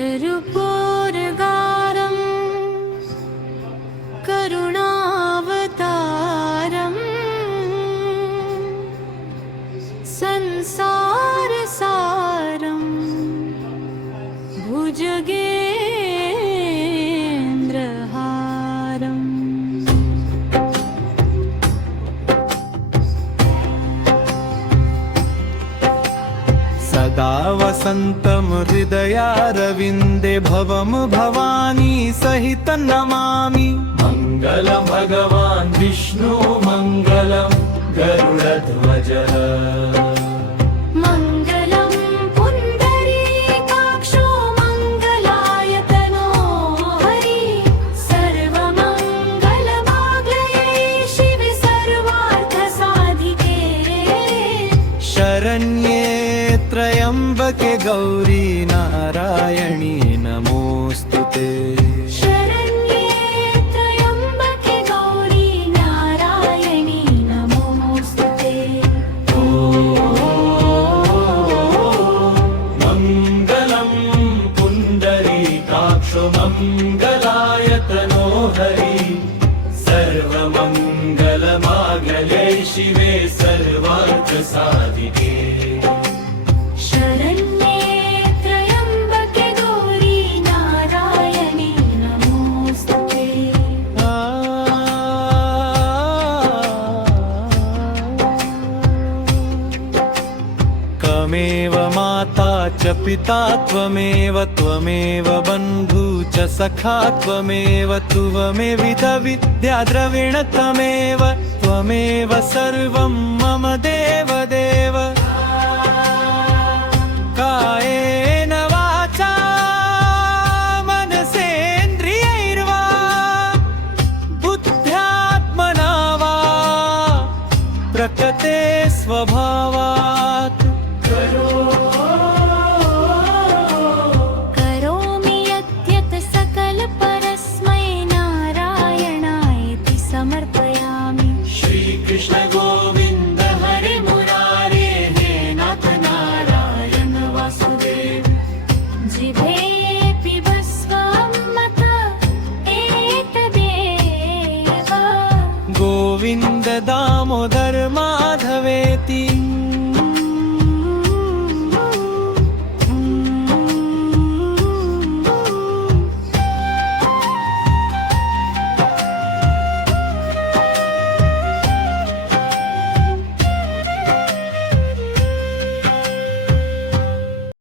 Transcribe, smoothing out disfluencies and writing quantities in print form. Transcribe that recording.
शररूपोरगारं करुणावतारं संसारसारं भुजगेन्द्रहारम् सदा वसन्तं हृदयारविन्दे भवं भवानी सहितं नमामि। मङ्गलं भगवान् विष्णु मङ्गलं गरुडध्वजः मङ्गलं पुण्डरीकाक्षो मङ्गलायतनो हरि सर्वमङ्गलमाङ्गल्ये शिवे सर्वार्थसाधिके शरण्ये त्र्यम्बके गौरी नारायणी नमोऽस्तुते। शरण्ये त्र्यम्बके गौरी नारायणी नमोऽस्तुते। मङ्गलं पुण्डरीकाक्षो मङ्गलायतनो हरि सर्वमङ्गलमाङ्गल्ये शिवे सर्वार्थसाधिके शरण्ये त्र्यम्बके गौरी नारायणी नमोऽस्तुते। त्वमेव माता च पिता त्वमेव बन्धु च सखा त्वमेव त्वमेविद विद्या द्रविण त्वमेव सर्वं मम देवदेव। कायेन वाचा मनसेन्द्रियैर्वा बुद्ध्यात्मना वा प्रकृते स्वभावात्